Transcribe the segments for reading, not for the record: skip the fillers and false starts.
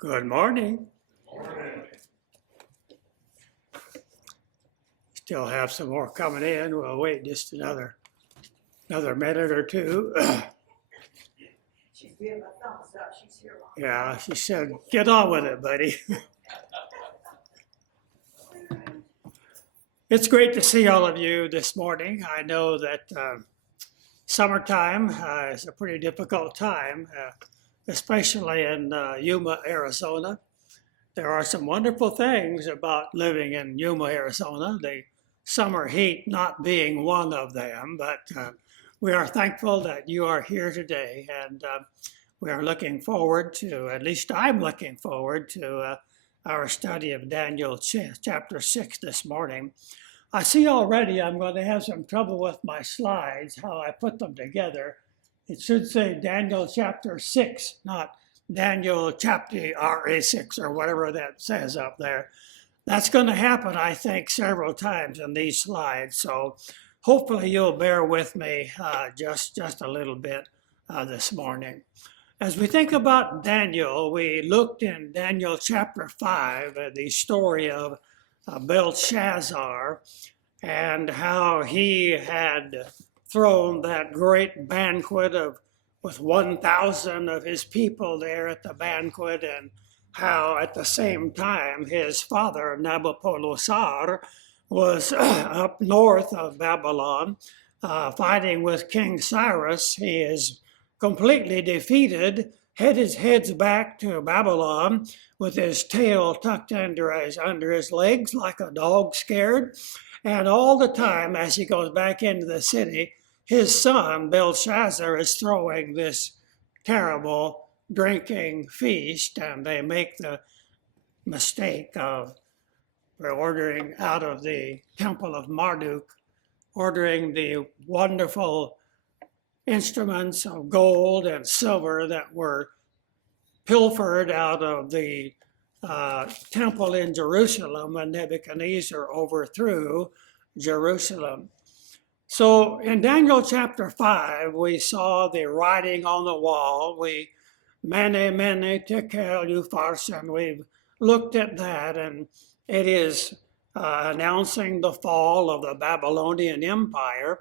Good morning. Morning. Still have some more coming in. We'll wait just another minute or two. She's giving a thumbs up. She's here. Yeah, she said, get on with it, buddy. It's great to see all of you this morning. I know that summertime is a pretty difficult time, especially in Yuma, Arizona. There are some wonderful things about living in Yuma, Arizona, the summer heat not being one of them, but we are thankful that you are here today, and we are looking forward to, at least I'm looking forward to our study of Daniel chapter 6 this morning. I see already I'm going to have some trouble with my slides, how I put them together. It should say Daniel chapter 6, not Daniel chapter RA6 or whatever that says up there. That's going to happen, I think, several times in these slides. So hopefully you'll bear with me just a little bit this morning. As we think about Daniel, we looked in Daniel chapter 5 at the story of Belshazzar and how he had thrown that great banquet with 1,000 of his people there at the banquet, and how at the same time his father Nabopolassar was up north of Babylon fighting with King Cyrus. He is completely defeated, heads back to Babylon with his tail tucked under his legs like a dog scared. And all the time as he goes back into the city, his son Belshazzar is throwing this terrible drinking feast, and they make the mistake of ordering out of the temple of Marduk, ordering the wonderful instruments of gold and silver that were pilfered out of the temple in Jerusalem when Nebuchadnezzar overthrew Jerusalem. So in Daniel chapter 5, we saw the writing on the wall. Mene, tekel, upharsin. We've looked at that, and it is announcing the fall of the Babylonian Empire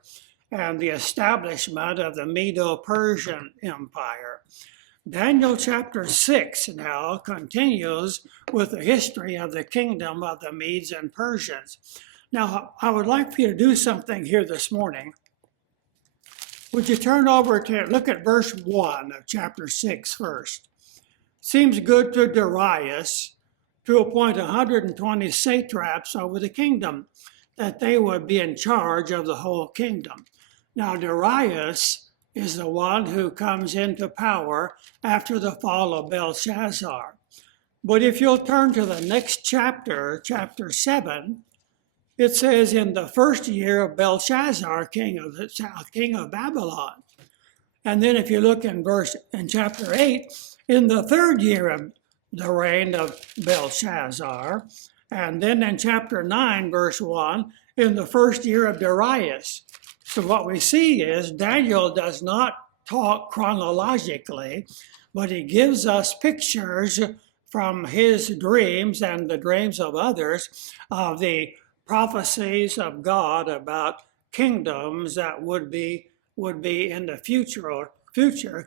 and the establishment of the Medo-Persian Empire. Daniel chapter 6 now continues with the history of the kingdom of the Medes and Persians. Now, I would like for you to do something here this morning. Would you turn over to look at verse 1 of chapter 6 first? Seems good to Darius to appoint 120 satraps over the kingdom, that they would be in charge of the whole kingdom. Now, Darius is the one who comes into power after the fall of Belshazzar. But if you'll turn to the next chapter, chapter 7, it says, in the first year of Belshazzar, king of Babylon. And then if you look in chapter 8, in the third year of the reign of Belshazzar. And then in chapter 9, verse 1, in the first year of Darius. So what we see is Daniel does not talk chronologically, but he gives us pictures from his dreams and the dreams of others of the prophecies of God about kingdoms that would be in the future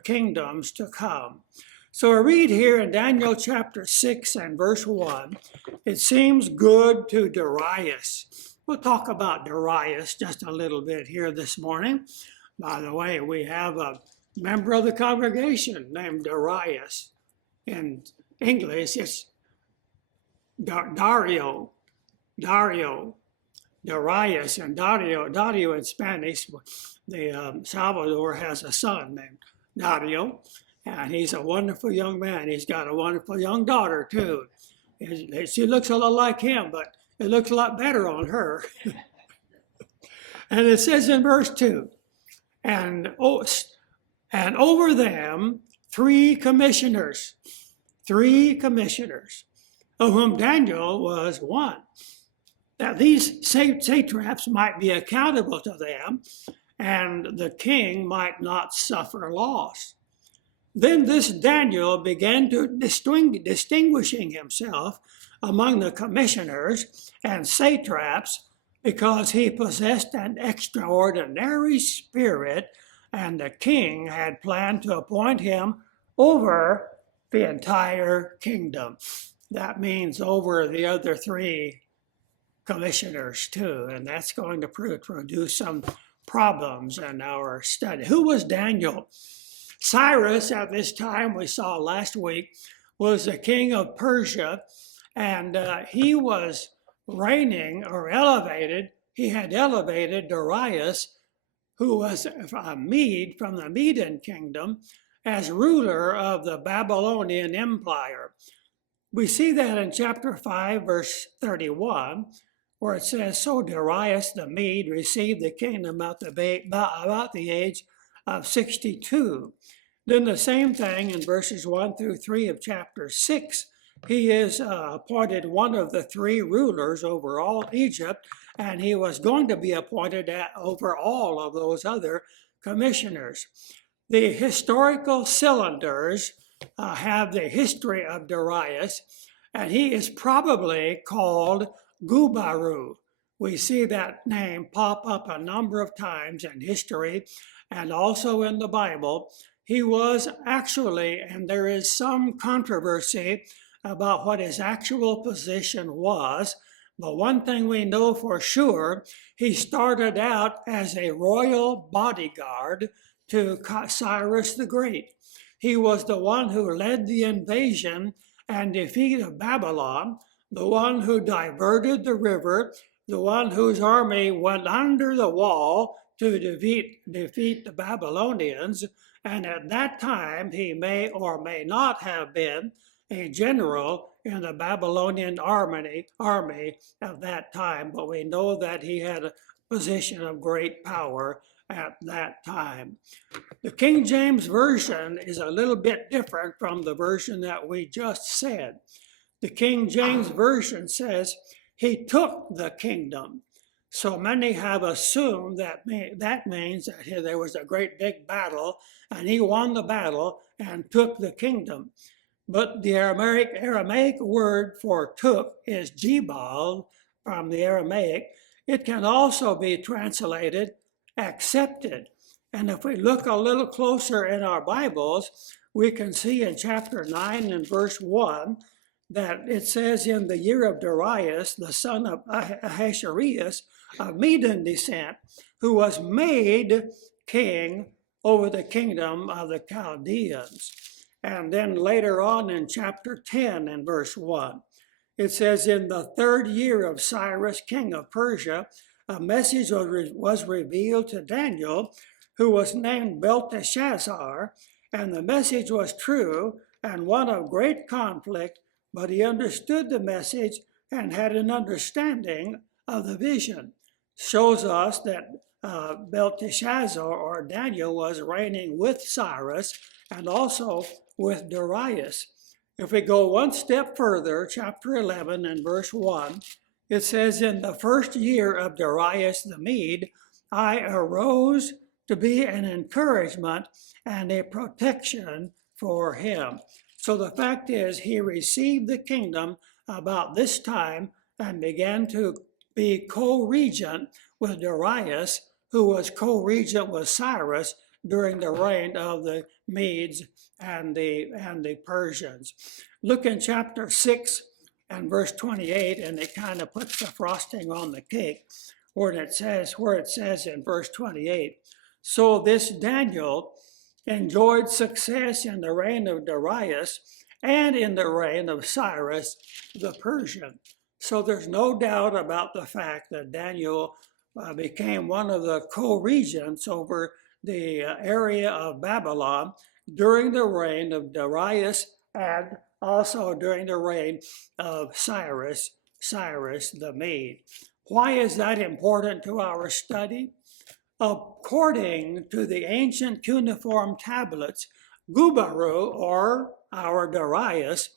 kingdoms to come. So I read here in Daniel chapter 6 and verse 1, it seems good to Darius. We'll talk about Darius just a little bit here this morning. By the way, we have a member of the congregation named Darius. In English, it's Dario, Darius, and Dario in Spanish. Salvador has a son named Dario, and he's a wonderful young man. He's got a wonderful young daughter, too. She looks a lot like him, but it looks a lot better on her. And it says in verse 2, and over them 3 commissioners, of whom Daniel was one, that these satraps might be accountable to them, and the king might not suffer loss. Then this Daniel began to distinguishing himself among the commissioners and satraps because he possessed an extraordinary spirit, and the king had planned to appoint him over the entire kingdom. That means over the other three commissioners too, and that's going to produce some problems in our study. Who was Daniel? Cyrus, at this time we saw last week, was the king of Persia, and he was reigning or elevated. He had elevated Darius, who was a Mede from the Median kingdom, as ruler of the Babylonian Empire. We see that in chapter 5, verse 31, where it says, "So Darius the Mede received the kingdom about the age of 62. Then the same thing in verses 1 through 3 of chapter 6. He is appointed one of the three rulers over all Egypt, and he was going to be appointed over all of those other commissioners. The historical cylinders have the history of Darius, and he is probably called Gubaru. We see that name pop up a number of times in history and also in the Bible. He was actually, and there is some controversy about what his actual position was, but one thing we know for sure, he started out as a royal bodyguard to Cyrus the Great. He was the one who led the invasion and defeat of Babylon, the one who diverted the river, the one whose army went under the wall to defeat the Babylonians, and at that time he may or may not have been a general in the Babylonian army of that time, but we know that he had a position of great power at that time. The King James Version is a little bit different from the version that we just said. The King James Version says, "He took the kingdom." So many have assumed that means that there was a great big battle and he won the battle and took the kingdom. But the Aramaic word for took is jibal from the Aramaic. It can also be translated accepted. And if we look a little closer in our Bibles, we can see in chapter 9 and verse 1 that it says, "In the year of Darius, the son of Ahasuerus, of Median descent, who was made king over the kingdom of the Chaldeans." And then later on in chapter 10 and verse 1, it says, "In the third year of Cyrus, king of Persia, a message was revealed to Daniel, who was named Belteshazzar, and the message was true and one of great conflict, but he understood the message and had an understanding of the vision." Shows us that Belteshazzar or Daniel was reigning with Cyrus and also with Darius. If we go one step further, chapter 11 and verse 1, it says, "In the first year of Darius the Mede, I arose to be an encouragement and a protection for him." So the fact is, he received the kingdom about this time and began to be co-regent with Darius, who was co-regent with Cyrus during the reign of the Medes and the Persians. Look in chapter 6 and verse 28, and it kind of puts the frosting on the cake, where it says in verse 28, "So this Daniel enjoyed success in the reign of Darius and in the reign of Cyrus the Persian." So there's no doubt about the fact that Daniel became one of the co-regents over the area of Babylon during the reign of Darius and also during the reign of Cyrus the Mede. Why is that important to our study? According to the ancient cuneiform tablets, Gubaru, or our Darius,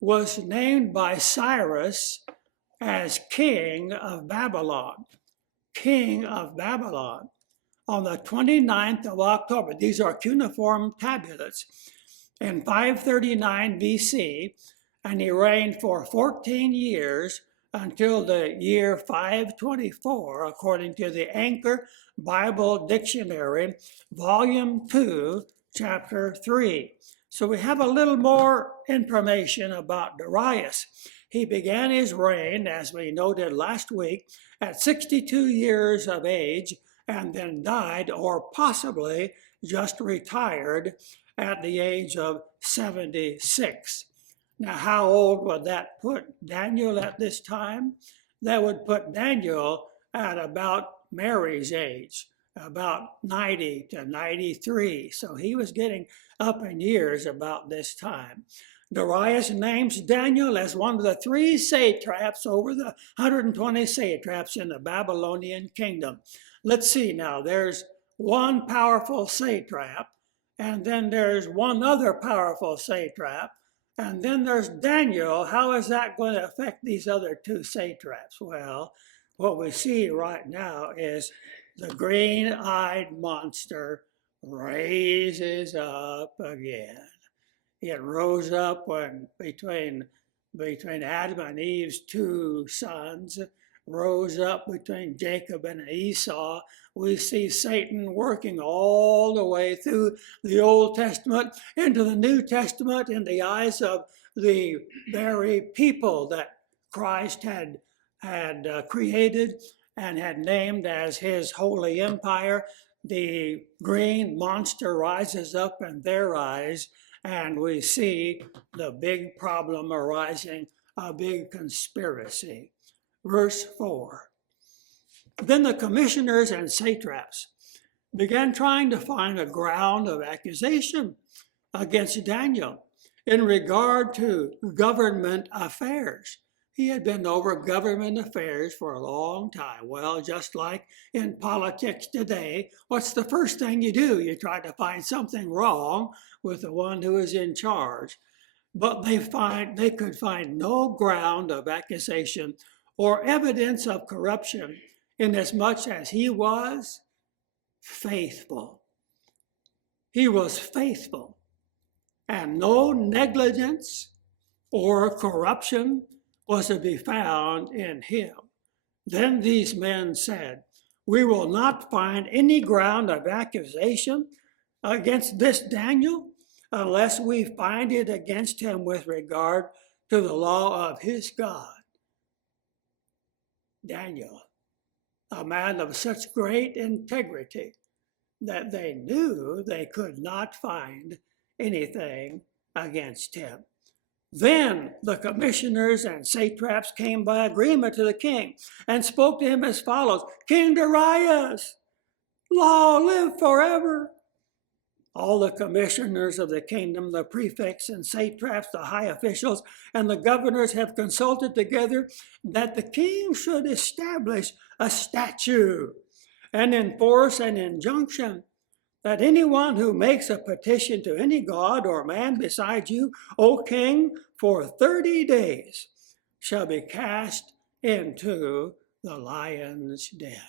was named by Cyrus as king of Babylon. King of Babylon. On the 29th of October, these are cuneiform tablets. in 539 BC, and he reigned for 14 years until the year 524, according to the Anchor Bible Dictionary, Volume 2, Chapter 3. So we have a little more information about Darius. He began his reign, as we noted last week, at 62 years of age, and then died, or possibly just retired, at the age of 76. Now, how old would that put Daniel at this time? That would put Daniel at about Mary's age, about 90 to 93. So he was getting up in years about this time. Darius names Daniel as one of the 3 satraps over the 120 satraps in the Babylonian kingdom. Let's see now, there's one powerful satrap, and then there's one other powerful satrap, and then there's Daniel. How is that going to affect these other 2 satraps? Well, what we see right now is the green-eyed monster raises up again. It rose up when between Adam and Eve's 2 sons, rose up between Jacob and Esau. We see Satan working all the way through the Old Testament into the New Testament in the eyes of the very people that Christ had created and had named as his holy empire. The green monster rises up in their eyes, and we see the big problem arising, a big conspiracy. Verse 4. Then the commissioners and satraps began trying to find a ground of accusation against Daniel in regard to government affairs. He had been over government affairs for a long time. Well, just like in politics today, what's the first thing you do? You try to find something wrong with the one who is in charge. But they could find no ground of accusation or evidence of corruption, inasmuch as he was faithful. He was faithful, and no negligence or corruption was to be found in him. Then these men said, "We will not find any ground of accusation against this Daniel unless we find it against him with regard to the law of his God." Daniel, a man of such great integrity that they knew they could not find anything against him. Then the commissioners and satraps came by agreement to the king and spoke to him as follows: "King Darius, long live forever." All the commissioners of the kingdom, the prefects and satraps, the high officials, and the governors have consulted together that the king should establish a statute and enforce an injunction that anyone who makes a petition to any god or man besides you, O king, for 30 days shall be cast into the lion's den.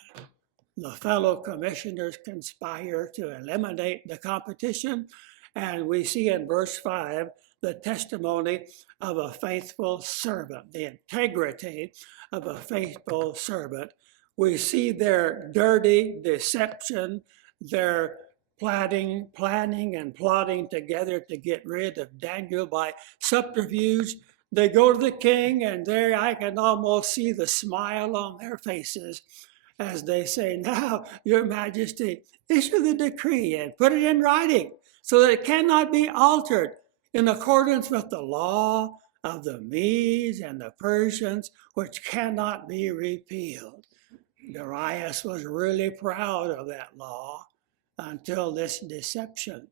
The fellow commissioners conspire to eliminate the competition, and we see in verse 5 the testimony of a faithful servant, the integrity of a faithful servant. We see their dirty deception, their planning and plotting together to get rid of Daniel by subterfuge. They go to the king, and there I can almost see the smile on their faces as they say, "Now, your majesty, issue the decree and put it in writing so that it cannot be altered in accordance with the law of the Medes and the Persians, which cannot be repealed." Darius was really proud of that law until this deception.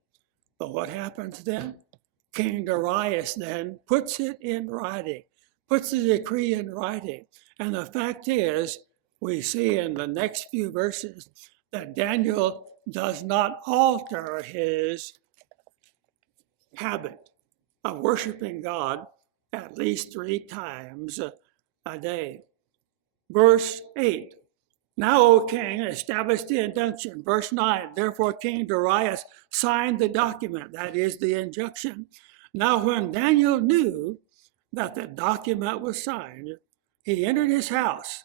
But what happens then? King Darius then puts it in writing, puts the decree in writing. And the fact is, we see in the next few verses that Daniel does not alter his habit of worshiping God at least 3 times a day. Verse 8, Now, O king, establish the injunction. Verse 9, therefore King Darius signed the document, that is the injunction. Now, when Daniel knew that the document was signed, he entered his house.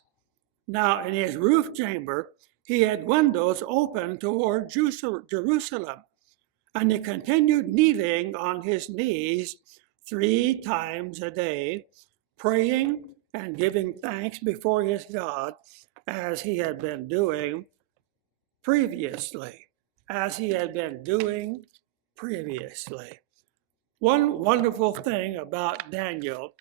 Now, in his roof chamber, he had windows open toward Jerusalem, and he continued kneeling on his knees 3 times a day, praying and giving thanks before his God, as he had been doing previously. One wonderful thing about Daniel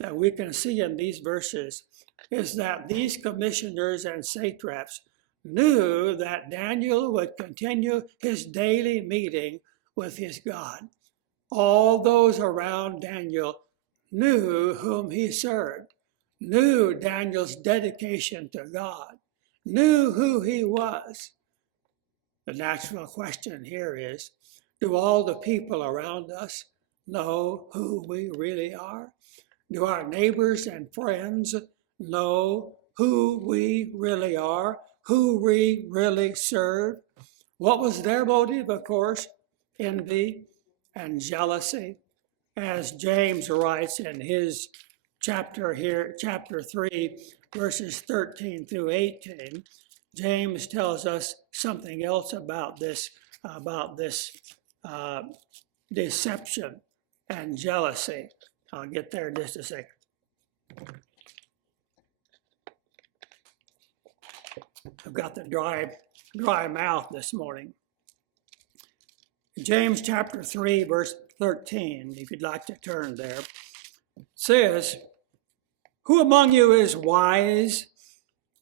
that we can see in these verses is that these commissioners and satraps knew that Daniel would continue his daily meeting with his God. All those around Daniel knew whom he served, knew Daniel's dedication to God, knew who he was. The natural question here is, do all the people around us know who we really are? Do our neighbors and friends know who we really are, who we really serve? What was their motive? Of course, envy and jealousy. As James writes in his chapter here, chapter 3, verses 13 through 18, James tells us something else about this deception and jealousy. I'll get there in just a second. I've got the dry mouth this morning. James chapter 3, verse 13, if you'd like to turn there, says, who among you is wise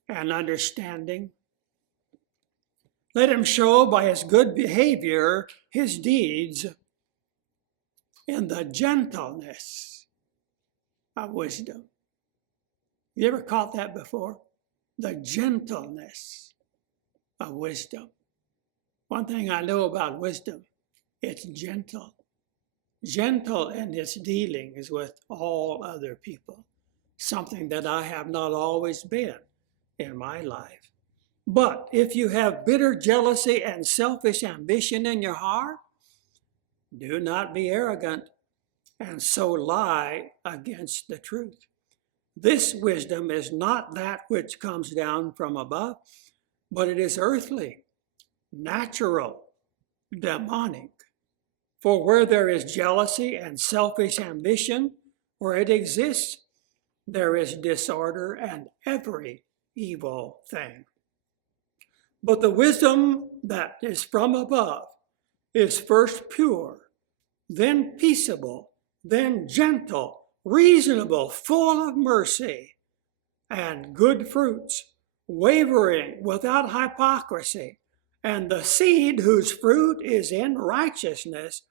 and understanding? Let him show by his good behavior his deeds in the gentleness of wisdom. You ever caught that before? The gentleness of wisdom. One thing I know about wisdom, it's gentle. Gentle in its dealings with all other people. Something that I have not always been in my life. But if you have bitter jealousy and selfish ambition in your heart, do not be arrogant and so lie against the truth. This wisdom is not that which comes down from above, but it is earthly, natural, demonic. For where there is jealousy and selfish ambition, where it exists, there is disorder and every evil thing. But the wisdom that is from above is first pure, then peaceable, then gentle, reasonable, full of mercy and good fruits, wavering without hypocrisy. And the seed whose fruit is in righteousness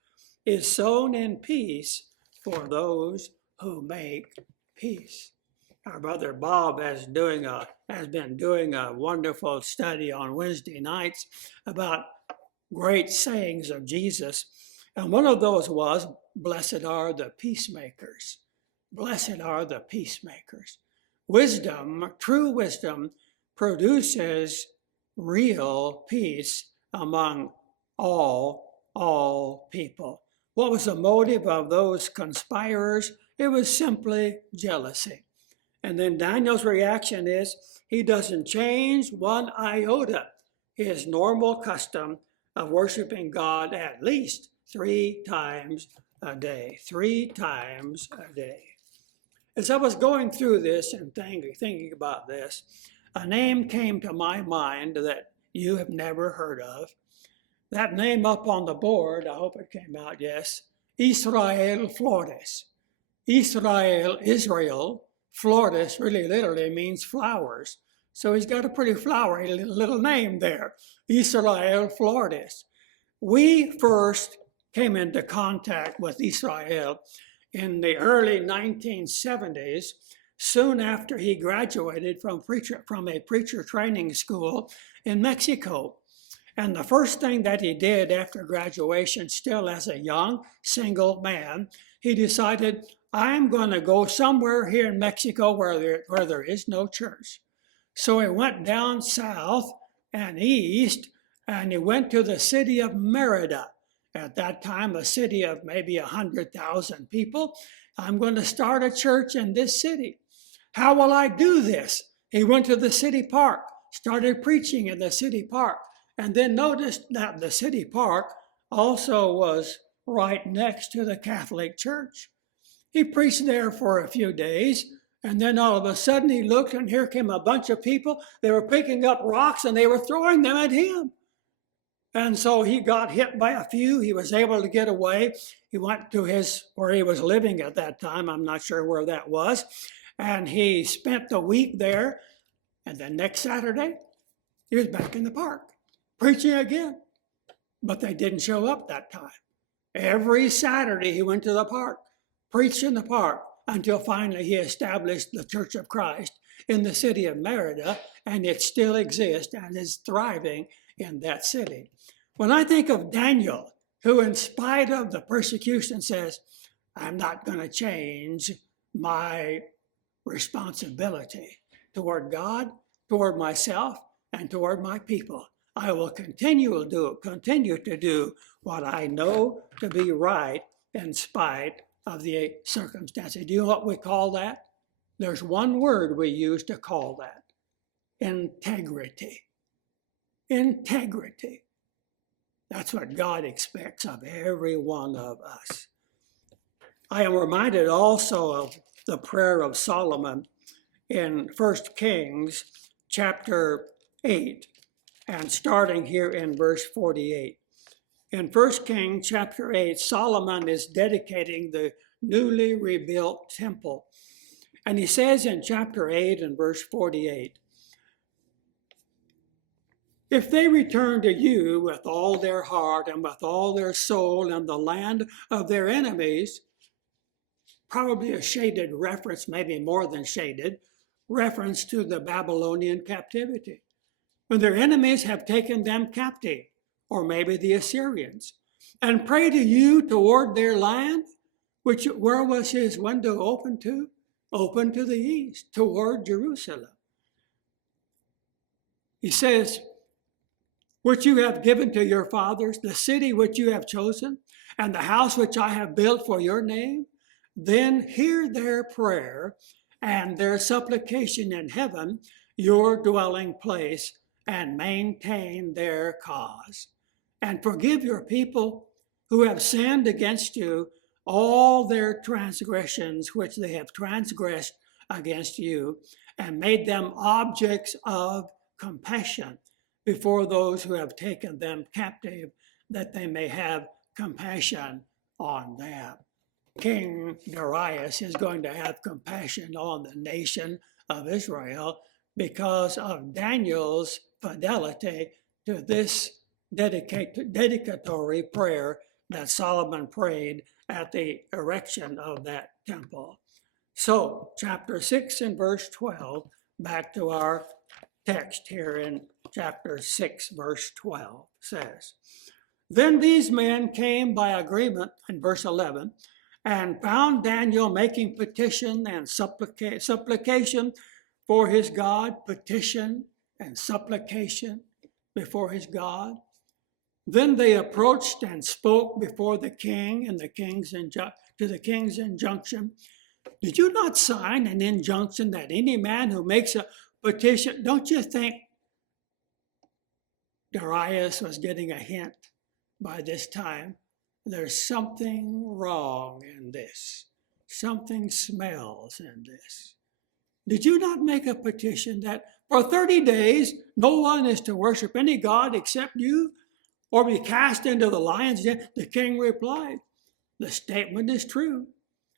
is sown in peace for those who make peace. Our brother Bob has been doing a wonderful study on Wednesday nights about great sayings of Jesus. And one of those was, blessed are the peacemakers. Blessed are the peacemakers. Wisdom, true wisdom, produces real peace among all people. What was the motive of those conspirers? It was simply jealousy. And then Daniel's reaction is he doesn't change one iota his normal custom of worshiping God at least 3 times a day. 3 times a day. As I was going through this and thinking about this, a name came to my mind that you have never heard of. That name up on the board, I hope it came out, yes, Israel Flores. Israel Flores really literally means flowers. So he's got a pretty flowery little name there, Israel Flores. We first came into contact with Israel in the early 1970s, soon after he graduated from a preacher training school in Mexico. And the first thing that he did after graduation, still as a young single man, he decided, I'm going to go somewhere here in Mexico where there is no church. So he went down south and east, and he went to the city of Merida. At that time, a city of maybe 100,000 people. I'm going to start a church in this city. How will I do this? He went to the city park, started preaching in the city park, and then noticed that the city park also was right next to the Catholic Church. He preached there for a few days, and then all of a sudden he looked, and here came a bunch of people. They were picking up rocks and they were throwing them at him. And so he got hit by a few. He was able to get away. He went to where he was living at that time. I'm not sure where that was. And he spent the week there. And then next Saturday, he was back in the park, preaching again. But they didn't show up that time. Every Saturday he went to the park, preached in the park, until finally he established the Church of Christ in the city of Merida, and it still exists and is thriving in that city. When I think of Daniel, who in spite of the persecution says, I'm not going to change my responsibility toward God, toward myself, and toward my people. I will continue to do what I know to be right in spite of the circumstances. Do you know what we call that? There's one word we use to call that: integrity. Integrity. That's what God expects of every one of us. I am reminded also of the prayer of Solomon in 1 Kings chapter 8, and starting here in verse 48. In 1 Kings chapter 8, Solomon is dedicating the newly rebuilt temple. And he says in chapter 8 and verse 48, if they return to you with all their heart and with all their soul in the land of their enemies, probably a shaded reference, maybe more than shaded, reference to the Babylonian captivity, when their enemies have taken them captive, or maybe the Assyrians, and pray to you toward their land, where was his window open to? Open to the east, toward Jerusalem. He says, which you have given to your fathers, the city which you have chosen, and the house which I have built for your name, then hear their prayer and their supplication in heaven, your dwelling place, and maintain their cause. And forgive your people who have sinned against you all their transgressions which they have transgressed against you, and made them objects of compassion before those who have taken them captive, that they may have compassion on them. King Darius is going to have compassion on the nation of Israel because of Daniel's fidelity to this dedicatory prayer that Solomon prayed at the erection of that temple. So, chapter 6 and verse 12, back to our text here in chapter 6, verse 12, says, then these men came by agreement, in verse 11, and found Daniel making petition and supplication for his God, petition and supplication before his God. Then they approached and spoke before the king and to the king's injunction. Did you not sign an injunction that any man who makes a petition, don't you think Darius was getting a hint by this time? There's something wrong in this. Something smells in this. Did you not make a petition that for 30 days no one is to worship any god except you, or be cast into the lion's den? The king replied, the statement is true,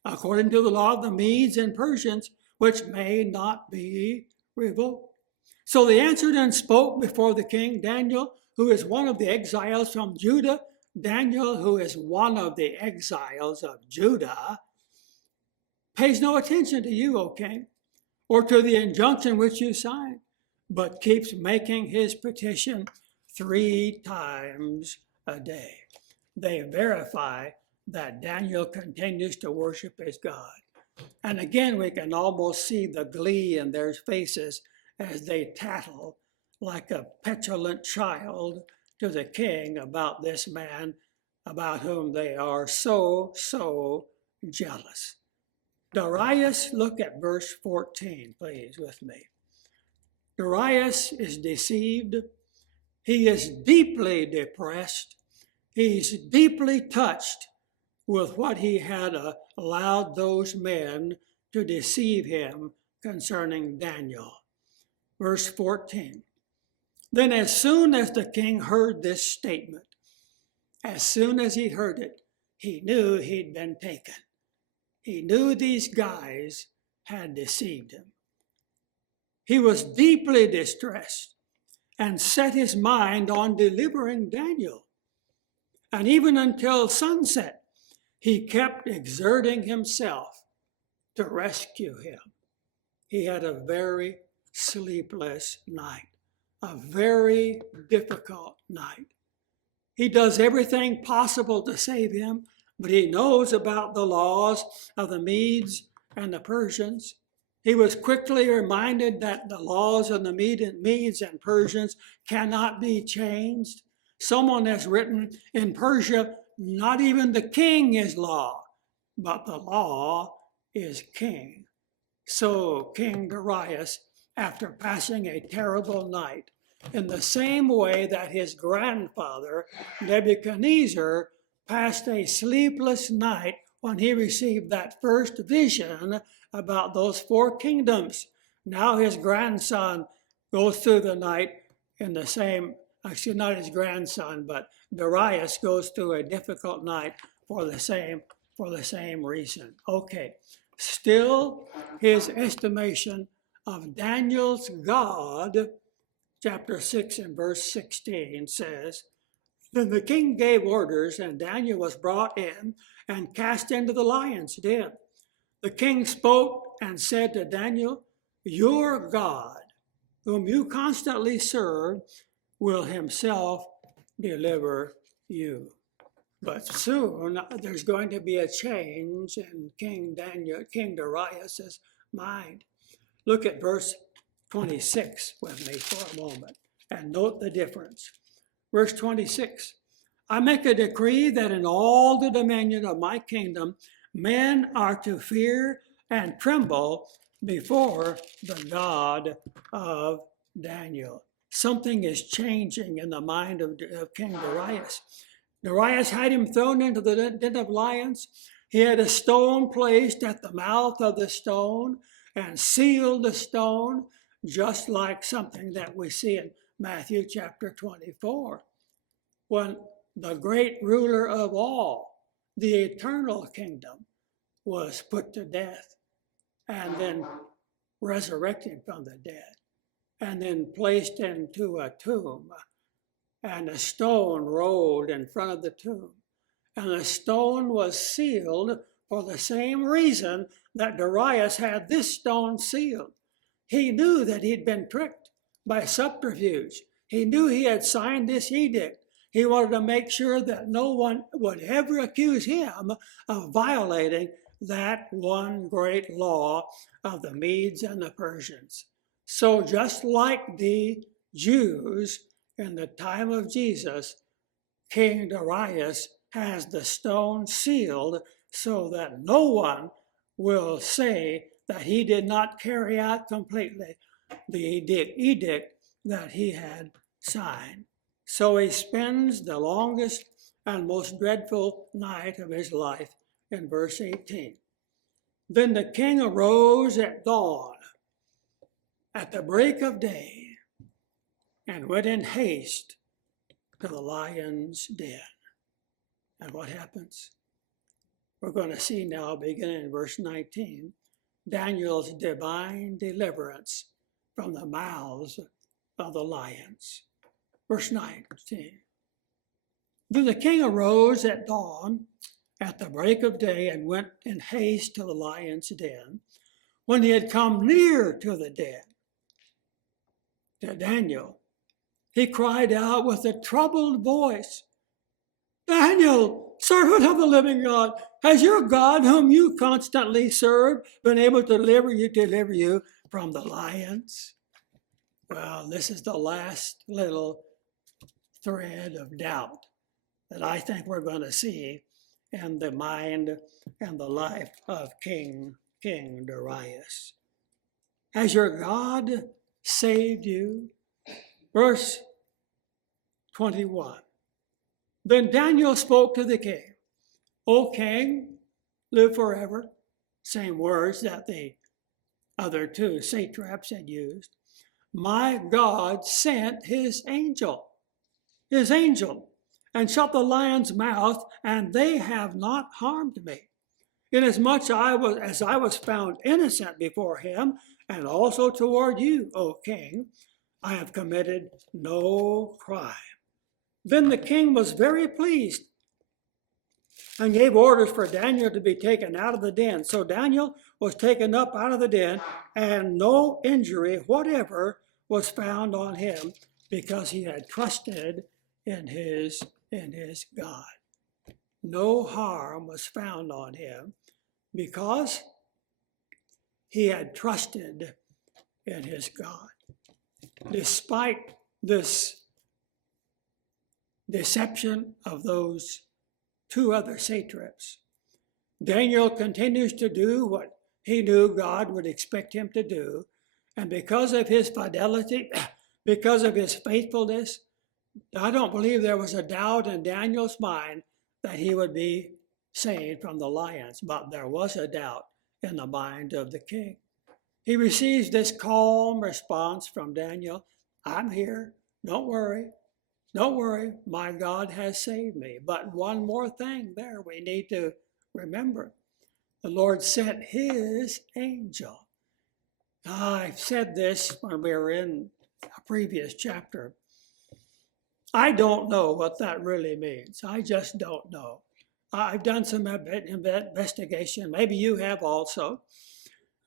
according to the law of the Medes and Persians, which may not be revoked. So they answered and spoke before the king. Daniel, who is one of the exiles from Judah, Daniel, who is one of the exiles of Judah, pays no attention to you, O king, or to the injunction which you signed, but keeps making his petition 3 times a day. They verify that Daniel continues to worship his God. And again, we can almost see the glee in their faces as they tattle like a petulant child to the king about this man about whom they are so jealous. Darius, look at verse 14, please, with me. Darius is deceived. He is deeply depressed. He's deeply touched with what he had allowed those men to deceive him concerning Daniel. Verse 14. Then as soon as the king heard this statement, as soon as he heard it, he knew he'd been taken. He knew these guys had deceived him. He was deeply distressed and set his mind on delivering Daniel. And even until sunset, he kept exerting himself to rescue him. He had a very sleepless night, a very difficult night. He does everything possible to save him, but he knows about the laws of the Medes and the Persians. He was quickly reminded that the laws of the Medes and Persians cannot be changed. Someone has written, in Persia, not even the king is law, but the law is king. So King Darius, after passing a terrible night, in the same way that his grandfather, Nebuchadnezzar, passed a sleepless night when he received that first vision about those 4 kingdoms. Now his grandson goes through the night in the same, actually not his grandson, but Darius goes through a difficult night for the same reason. Okay, still his estimation of Daniel's God, chapter 6 and verse 16 says, Then the king gave orders, and Daniel was brought in and cast into the lion's den. The king spoke and said to Daniel, Your God, whom you constantly serve, will himself deliver you. But soon there's going to be a change in King Darius's mind. Look at verse 26 with me for a moment and note the difference. Verse 26, I make a decree that in all the dominion of my kingdom, men are to fear and tremble before the God of Daniel. Something is changing in the mind of King Darius. Darius had him thrown into the den of lions. He had a stone placed at the mouth of the stone and sealed the stone, just like something that we see in Matthew chapter 24, when the great ruler of all, the eternal kingdom, was put to death and then resurrected from the dead and then placed into a tomb, and a stone rolled in front of the tomb. And the stone was sealed for the same reason that Darius had this stone sealed. He knew that he'd been tricked by subterfuge. He knew he had signed this edict. He wanted to make sure that no one would ever accuse him of violating that one great law of the Medes and the Persians. So just like the Jews in the time of Jesus, King Darius has the stone sealed so that no one will say that he did not carry out completely the edict that he had signed. So he spends the longest and most dreadful night of his life in verse 18. Then the king arose at dawn, at the break of day, and went in haste to the lion's den. And what happens? We're going to see now, beginning in verse 19, Daniel's divine deliverance from the mouths of the lions. Verse 19. Then the king arose at dawn, at the break of day, and went in haste to the lion's den. When he had come near to the den, to Daniel, he cried out with a troubled voice, Daniel, servant of the living God, has your God, whom you constantly serve, been able to deliver you from the lions? Well, this is the last little thread of doubt that I think we're going to see in the mind and the life of King Darius. Has your God saved you? Verse 21. Then Daniel spoke to the king. O king, live forever. Same words that the other two satraps had used. My God sent his angel, and shut the lion's mouth, and they have not harmed me. Inasmuch as I was found innocent before him, and also toward you, O king, I have committed no crime. Then the king was very pleased and gave orders for Daniel to be taken out of the den. So Daniel was taken up out of the den, and no injury whatever was found on him, because he had trusted in his God. No harm was found on him because he had trusted in his God. Despite this deception of those two other satraps, Daniel continues to do what he knew God would expect him to do. And because of his fidelity, because of his faithfulness, I don't believe there was a doubt in Daniel's mind that he would be saved from the lions, but there was a doubt in the mind of the king. He receives this calm response from Daniel. I'm here. Don't worry. Don't worry. My God has saved me. But one more thing there we need to remember. The Lord sent his angel. I've said this when we were in a previous chapter. I don't know what that really means. I just don't know. I've done some investigation. Maybe you have also.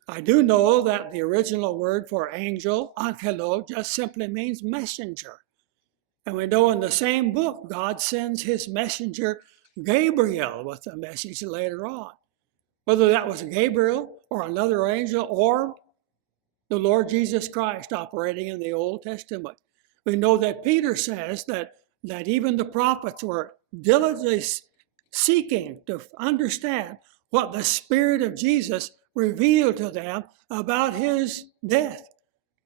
I do know that the original word for angel, angelo, just simply means messenger. And we know in the same book, God sends his messenger Gabriel with a message later on. Whether that was Gabriel or another angel or the Lord Jesus Christ operating in the Old Testament. We know that Peter says that even the prophets were diligently seeking to understand what the Spirit of Jesus revealed to them about his death.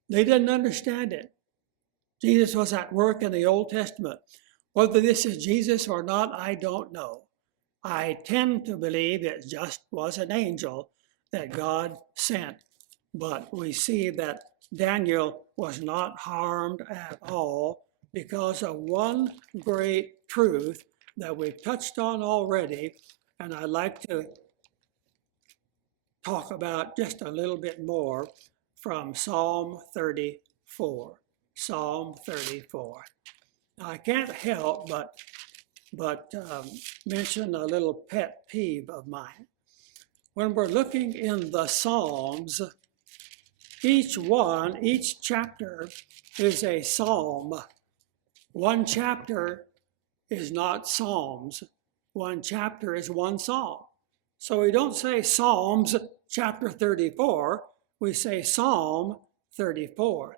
They didn't understand it. Jesus was at work in the Old Testament. Whether this is Jesus or not, I don't know. I tend to believe it just was an angel that God sent. But we see that Daniel was not harmed at all because of one great truth that we've touched on already, and I'd like to talk about just a little bit more from Psalm 34. Psalm 34. Now, I can't help but mention a little pet peeve of mine. When we're looking in the Psalms, each chapter is a psalm. One chapter is not Psalms. One chapter is one psalm. So we don't say Psalms chapter 34, we say Psalm 34.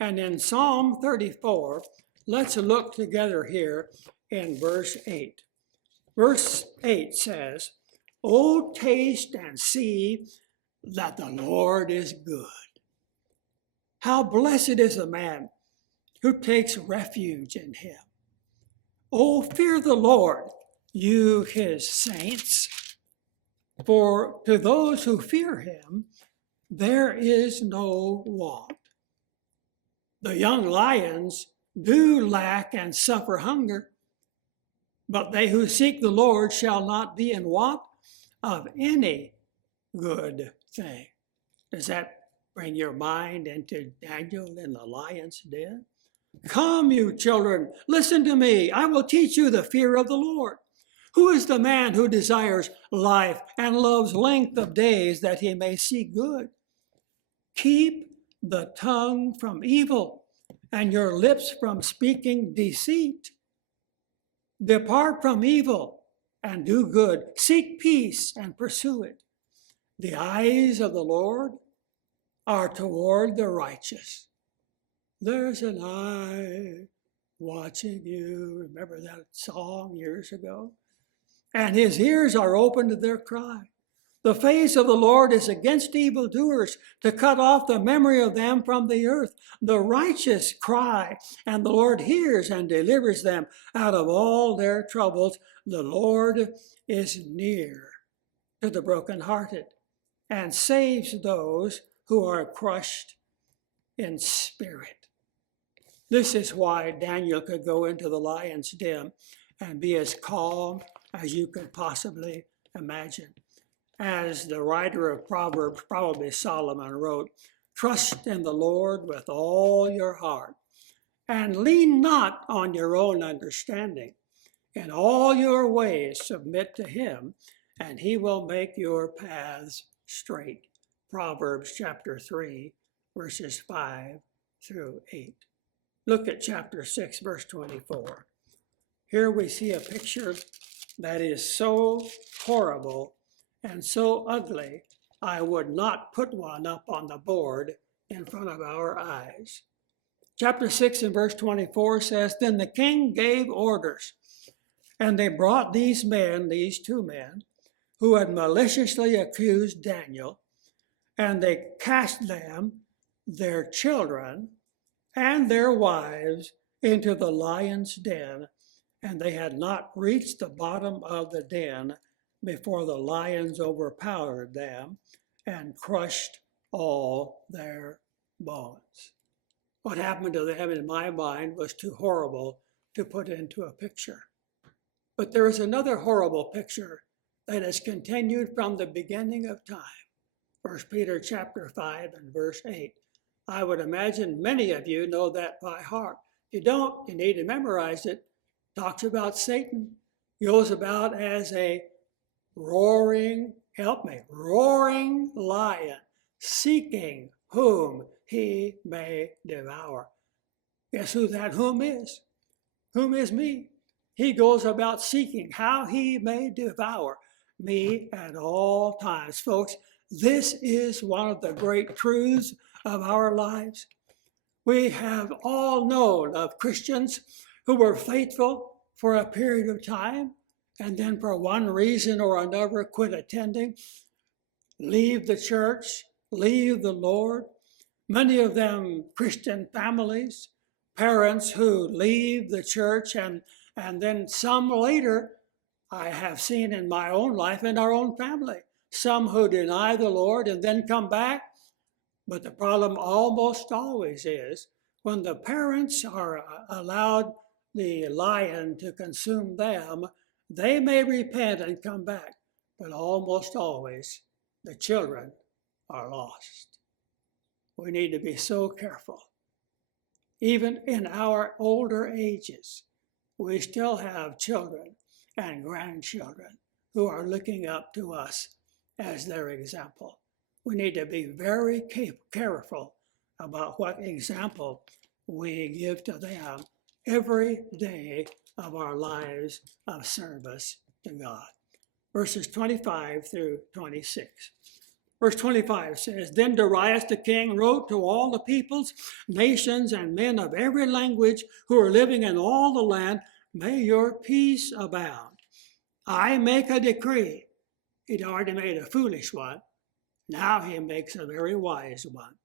And in Psalm 34, let's look together here in verse 8. Verse 8 says, "O taste and see that the Lord is good. How blessed is the man who takes refuge in him. Oh, fear the Lord, you his saints, for to those who fear him, there is no want. The young lions do lack and suffer hunger, but they who seek the Lord shall not be in want of any good thing." Does that bring your mind into Daniel in the lion's den? "Come, you children, listen to me. I will teach you the fear of the Lord. Who is the man who desires life and loves length of days that he may see good? Keep the tongue from evil and your lips from speaking deceit. Depart from evil and do good. Seek peace and pursue it. The eyes of the Lord are toward the righteous, There's an eye watching you. Remember that song years ago? And his ears are open to their cry. The face of the Lord is against evildoers, to cut off the memory of them from the earth. The righteous cry, and the Lord hears and delivers them out of all their troubles. The Lord is near to the brokenhearted and saves those who are crushed in spirit. This is why Daniel could go into the lion's den and be as calm as you could possibly imagine. As the writer of Proverbs, probably Solomon, wrote, "Trust in the Lord with all your heart, and lean not on your own understanding. In all your ways submit to him, and he will make your paths straight." Proverbs chapter 3, verses 5 through 8. Look at chapter 6, verse 24. Here we see a picture that is so horrible and so ugly, I would not put one up on the board in front of our eyes. Chapter 6 and verse 24 says, "Then the king gave orders, and they brought these two men, who had maliciously accused Daniel, and they cast them, their children, and their wives into the lion's den, and they had not reached the bottom of the den before the lions overpowered them and crushed all their bones." What happened to them, in my mind, was too horrible to put into a picture. But there is another horrible picture that has continued from the beginning of time. 1 Peter chapter 5 and verse 8. I would imagine many of you know that by heart. If you don't, you need to memorize it. Talks about Satan. Goes about as a roaring lion, seeking whom he may devour. Guess who that whom is? Whom is me? He goes about seeking how he may devour me at all times. Folks, this is one of the great truths of our lives. We have all known of Christians who were faithful for a period of time, and then for one reason or another quit attending, leave the church, leave the Lord. Many of them Christian families, parents who leave the church, and then some later, I have seen in my own life, in our own family, some who deny the Lord and then come back. But the problem almost always is when the parents are allowed the lion to consume them, they may repent and come back, but almost always the children are lost. We need to be so careful. Even in our older ages, we still have children and grandchildren who are looking up to us as their example. We need to be very careful about what example we give to them every day of our lives of service to God. Verses 25 through 26. Verse 25 says, "Then Darius the king wrote to all the peoples, nations, and men of every language who are living in all the land, 'May your peace abound. I make a decree.'" He'd already made a foolish one. Now he makes a very wise one.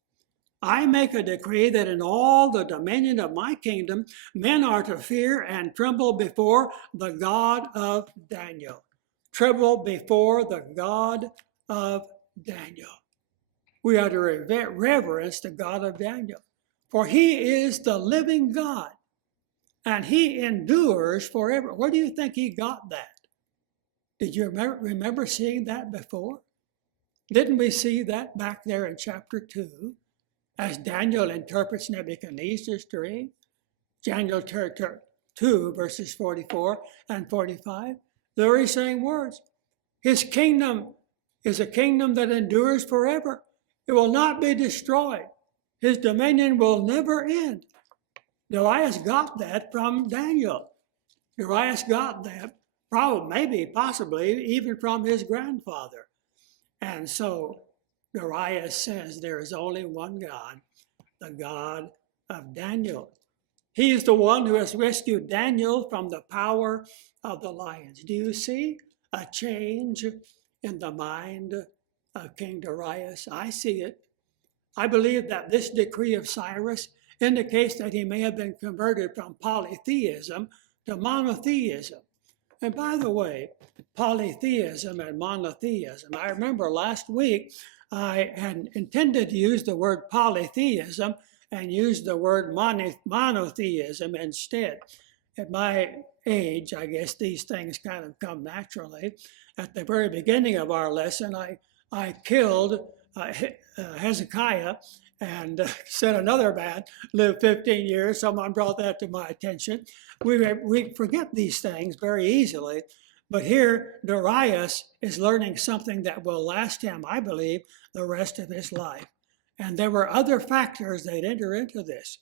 "I make a decree that in all the dominion of my kingdom, men are to fear and tremble before the God of Daniel." Tremble before the God of Daniel. We are to reverence the God of Daniel, for he is the living God, and he endures forever. Where do you think he got that? Did you remember seeing that before? Didn't we see that back there in chapter 2? As Daniel interprets Nebuchadnezzar's dream, Daniel 2, verses 44 and 45, the very same words. His kingdom is a kingdom that endures forever. It will not be destroyed. His dominion will never end. Darius got that from Daniel. Darius got that, possibly even from his grandfather. And so Darius says there is only one God, the God of Daniel. He is the one who has rescued Daniel from the power of the lions. Do you see a change in the mind of King Darius? I see it. I believe that this decree of Cyrus indicates that he may have been converted from polytheism to monotheism. And by the way, polytheism and monotheism, I remember last week I had intended to use the word polytheism and use the word monotheism instead. At my age, I guess these things kind of come naturally. At the very beginning of our lesson, I killed Hezekiah and said another man lived 15 years. Someone brought that to my attention. We forget these things very easily. But here, Darius is learning something that will last him, I believe, the rest of his life. And there were other factors that enter into this.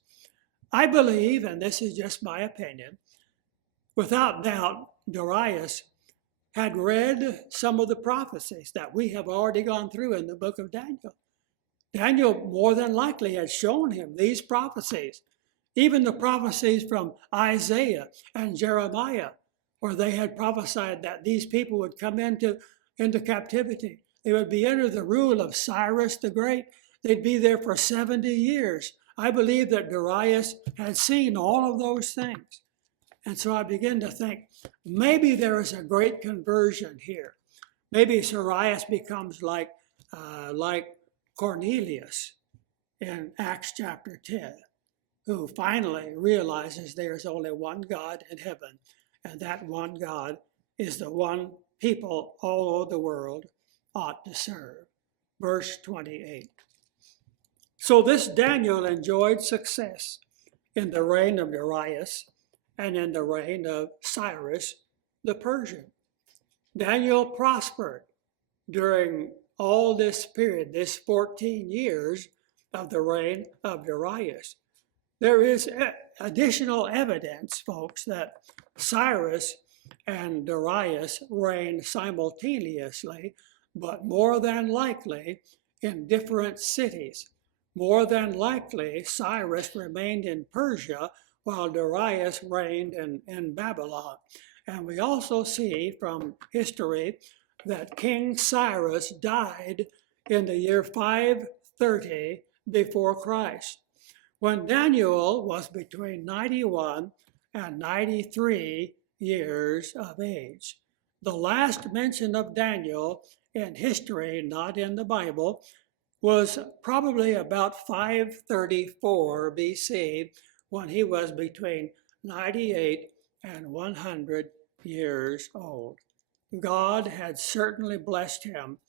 I believe, and this is just my opinion, without doubt, Darius had read some of the prophecies that we have already gone through in the book of Daniel. Daniel more than likely had shown him these prophecies, even the prophecies from Isaiah and Jeremiah, where they had prophesied that these people would come into captivity. They would be under the rule of Cyrus the Great. They'd be there for 70 years. I believe that Darius had seen all of those things. And so I begin to think, maybe there is a great conversion here. Maybe Darius becomes like Cornelius in Acts chapter 10, who finally realizes there's only one God in heaven, and that one God is the one people all over the world ought to serve. Verse 28. So this Daniel enjoyed success in the reign of Darius and in the reign of Cyrus the Persian. Daniel prospered during all this period, this 14 years of the reign of Darius. There is additional evidence, folks, that Cyrus and Darius reigned simultaneously, but more than likely in different cities. More than likely, Cyrus remained in Persia while Darius reigned in Babylon. And we also see from history that King Cyrus died in the year 530 before Christ, when Daniel was between 91 and 93 years of age. The last mention of Daniel in history, not in the Bible, was probably about 534 BC, when he was between 98 and 100 years old. God had certainly blessed him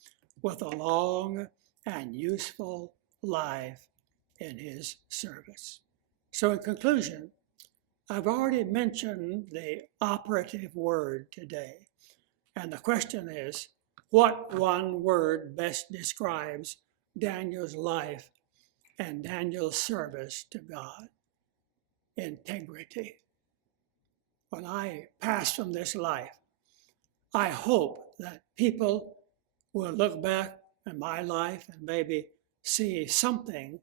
with a long and useful life in his service. So in conclusion, I've already mentioned the operative word today. And the question is, what one word best describes Daniel's life and Daniel's service to God? Integrity. When I pass from this life, I hope that people will look back at my life and maybe see something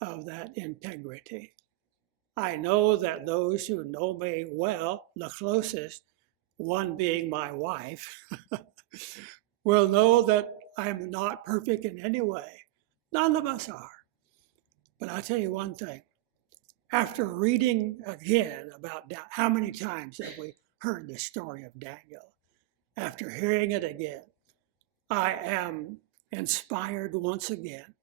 of that integrity. I know that those who know me well, the closest, one being my wife, will know that I'm not perfect in any way. None of us are. But I'll tell you one thing. After reading again about how many times have we heard the story of Daniel, after hearing it again, I am inspired once again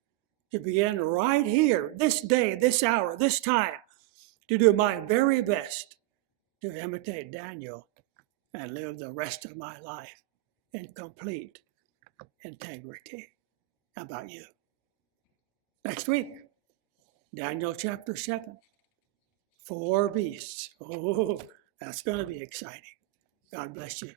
to begin right here, this day, this hour, this time, to do my very best to imitate Daniel and live the rest of my life in complete integrity. How about you? Next week, Daniel chapter 7. 4 beasts. Oh, that's going to be exciting. God bless you.